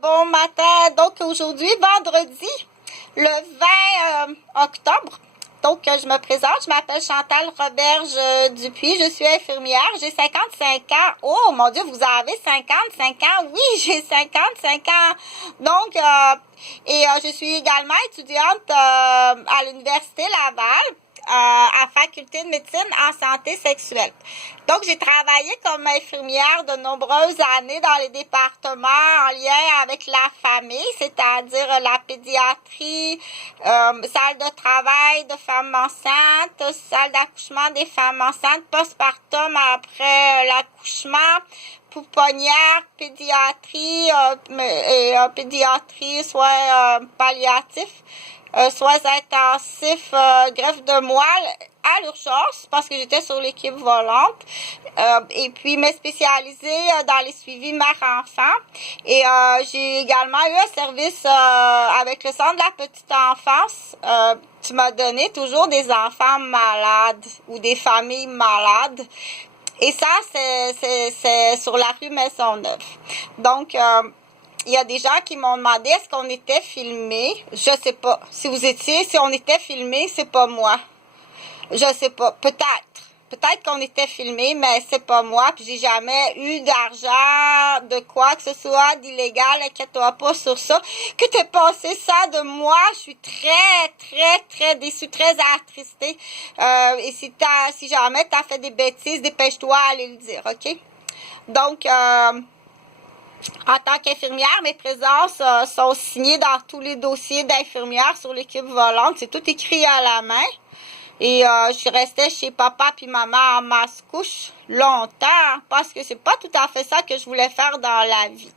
Bon matin, donc aujourd'hui, vendredi, le 20 octobre. Donc, je me présente, je m'appelle Chantal Roberge Dupuis, je suis infirmière, j'ai 55 ans. Oh mon Dieu, vous avez 55 ans? Oui, j'ai 55 ans. Donc, je suis également étudiante à l'Université Laval. À faculté de médecine en santé sexuelle. Donc, j'ai travaillé comme infirmière de nombreuses années dans les départements en lien avec la famille, c'est-à-dire la pédiatrie, salle de travail de femmes enceintes, salle d'accouchement des femmes enceintes, postpartum après l'accouchement, pouponnière, pédiatrie pédiatrie, soins palliatifs. Soins intensifs, greffe de moelle à l'urgence parce que j'étais sur l'équipe volante et puis me spécialiser dans les suivis mère-enfant et j'ai également eu un service avec le centre de la petite enfance qui m'a donné toujours des enfants malades ou des familles malades. Et ça, c'est sur la rue Maisonneuve. Donc, il y a des gens qui m'ont demandé est-ce qu'on était filmé. Je sais pas. Si on était filmé, c'est pas moi. Je sais pas. Peut-être qu'on était filmé, mais c'est pas moi. Puis j'ai jamais eu d'argent, de quoi que ce soit d'illégal. Inquiète-toi pas sur ça. Que t'aies pensé ça de moi, je suis très déçue, très attristée. Et si jamais t'as fait des bêtises, dépêche-toi à aller le dire, ok? Donc, en tant qu'infirmière, mes présences sont signées dans tous les dossiers d'infirmière sur l'équipe volante. C'est tout écrit à la main. Et je suis restée chez papa puis maman en masse-couche longtemps parce que c'est pas tout à fait ça que je voulais faire dans la vie.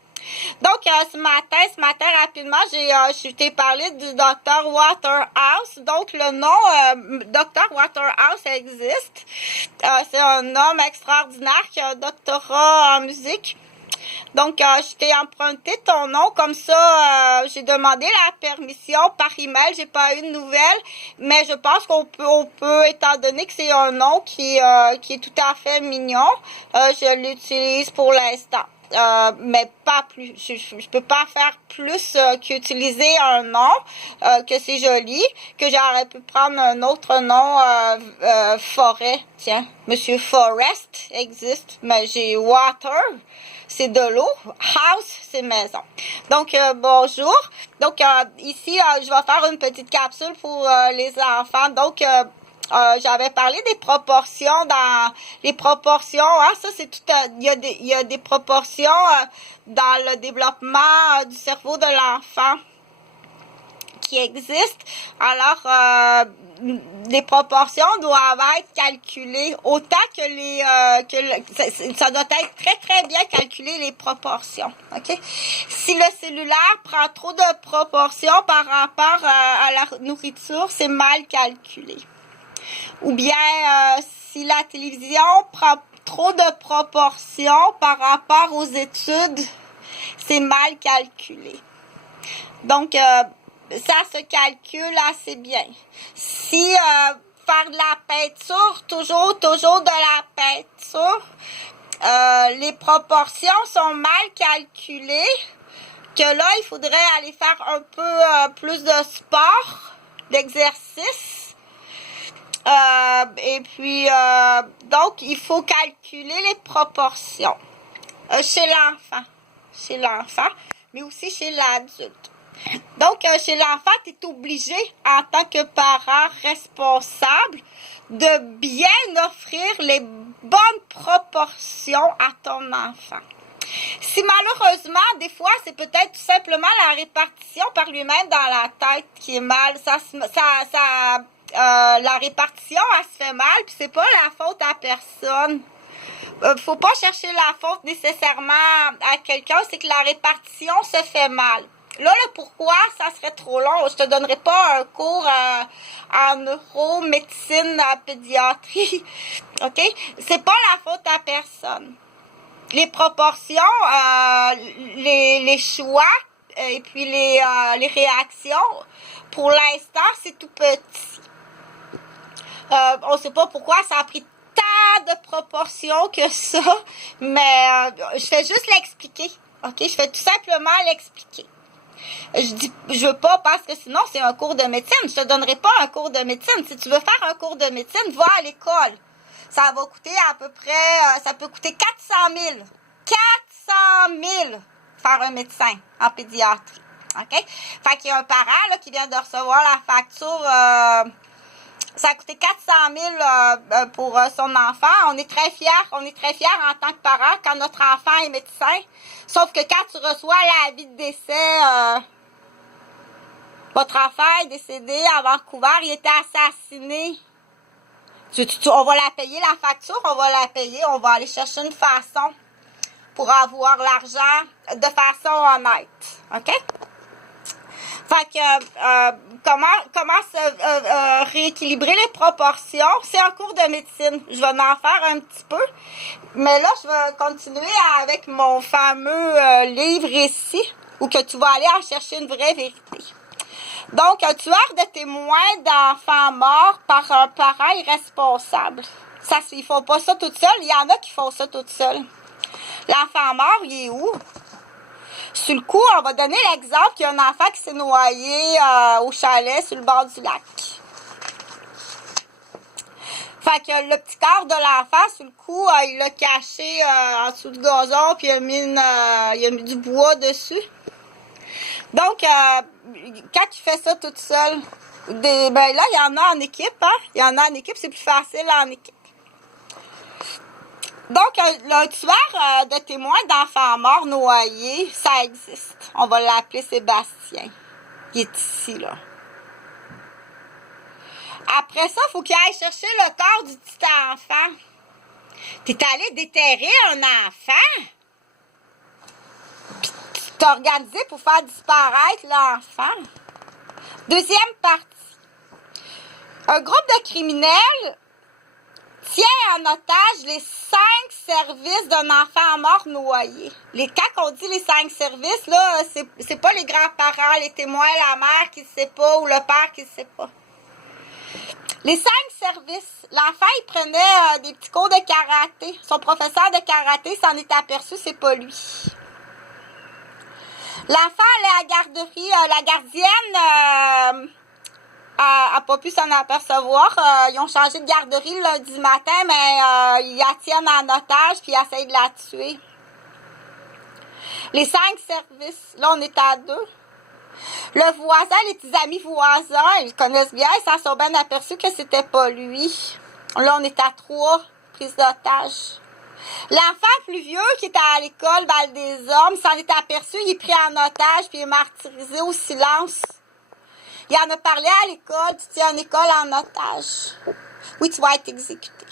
Donc, ce matin, rapidement, je t'ai parlé du Dr. Waterhouse. Donc, le nom Dr. Waterhouse existe. C'est un homme extraordinaire qui a un doctorat en musique. Donc, je t'ai emprunté ton nom, comme ça, j'ai demandé la permission par email, j'ai pas eu de nouvelles, mais je pense qu'on peut, étant donné que c'est un nom qui est tout à fait mignon, je l'utilise pour l'instant. Mais pas plus. Je peux pas faire plus qu'utiliser un nom, que c'est joli, que j'aurais pu prendre un autre nom, Forêt. Tiens, Monsieur Forest existe, mais j'ai Water. C'est de l'eau. House, c'est maison. Donc, bonjour. Donc, ici, je vais faire une petite capsule pour les enfants. Donc, j'avais parlé des proportions dans les proportions. Hein, ça, c'est tout. Il y a des proportions dans le développement du cerveau de l'enfant qui existent. Alors, les proportions doivent être calculées autant que ça doit être très bien calculé les proportions. Ok. Si le cellulaire prend trop de proportions par rapport à la nourriture, c'est mal calculé. Ou bien si la télévision prend trop de proportions par rapport aux études, c'est mal calculé. Donc, ça se calcule assez bien. Si faire de la peinture, toujours de la peinture, les proportions sont mal calculées, que là, il faudrait aller faire un peu plus de sport, d'exercice. Et puis, donc, il faut calculer les proportions chez l'enfant, mais aussi chez l'adulte. Donc, chez l'enfant, tu es obligé, en tant que parent responsable, de bien offrir les bonnes proportions à ton enfant. Si malheureusement, des fois, c'est peut-être tout simplement la répartition par lui-même dans la tête qui est mal. La répartition, elle se fait mal, puis c'est pas la faute à personne. Faut pas chercher la faute nécessairement à quelqu'un, c'est que la répartition se fait mal. Là, le pourquoi, ça serait trop long. Je te donnerai pas un cours en neuromédecine, en pédiatrie. OK? C'est pas la faute à personne. Les proportions, les choix, et puis les réactions, pour l'instant, c'est tout petit. On sait pas pourquoi ça a pris tant de proportions que ça, mais je vais juste l'expliquer. OK? Je fais tout simplement l'expliquer. Je veux pas parce que sinon, c'est un cours de médecine. Je te donnerai pas un cours de médecine. Si tu veux faire un cours de médecine, va à l'école. Ça va coûter à peu près, ça peut coûter 400 000. 400 000 faire un médecin en pédiatrie. OK? Fait qu'il y a un parent là, qui vient de recevoir la facture. Ça a coûté 400 000 pour son enfant. On est très fiers. On est très fiers en tant que parents quand notre enfant est médecin. Sauf que quand tu reçois l'avis de décès, votre enfant est décédé à Vancouver. Il était assassiné. On va la payer, la facture. On va la payer. On va aller chercher une façon pour avoir l'argent de façon honnête. OK? Fait que, comment rééquilibrer les proportions? C'est un cours de médecine. Je vais en faire un petit peu. Mais là, je vais continuer avec mon fameux livre ici, où que tu vas aller en chercher une vraie vérité. Donc, un tueur de témoins d'enfants morts par un parent irresponsable. Ça, ils font pas ça tout seuls. Il y en a qui font ça tout seuls. L'enfant mort, il est où? Sur le coup, on va donner l'exemple qu'il y a un enfant qui s'est noyé au chalet sur le bord du lac. Fait que le petit corps de l'enfant, sur le coup, il l'a caché en dessous du gazon, puis il a mis du bois dessus. Donc, quand tu fais ça toute seule, ben là, il y en a en équipe, hein? Il y en a en équipe, c'est plus facile en équipe. Donc, le tueur de témoins d'enfants morts noyés, ça existe. On va l'appeler Sébastien. Il est ici, là. Après ça, il faut qu'il aille chercher le corps du petit enfant. Tu es allé déterrer un enfant? Puis tu t'es organisé pour faire disparaître l'enfant? Deuxième partie. Un groupe de criminels tient en otage les 5 services d'un enfant mort noyé. Quand on dit les 5 services, là, c'est pas les grands-parents, les témoins, la mère qui ne sait pas ou le père qui ne sait pas. Les 5 services. L'enfant, il prenait des petits cours de karaté. Son professeur de karaté s'en est aperçu, c'est pas lui. L'enfant allait à la garderie. La gardienne n'a pas pu s'en apercevoir. Ils ont changé de garderie le lundi matin, mais ils la tiennent en otage puis ils essayent de la tuer. Les 5 services. Là, on est à 2. Le voisin, les petits amis voisins, ils le connaissent bien, ils s'en sont bien aperçus que c'était pas lui. Là, on est à 3 prises d'otage. L'enfant plus vieux qui était à l'école Val des Hommes s'en est aperçu, il est pris en otage puis il est martyrisé au silence. Il en a parlé à l'école, tu tiens une école en otage. Oui, tu vas être exécuté.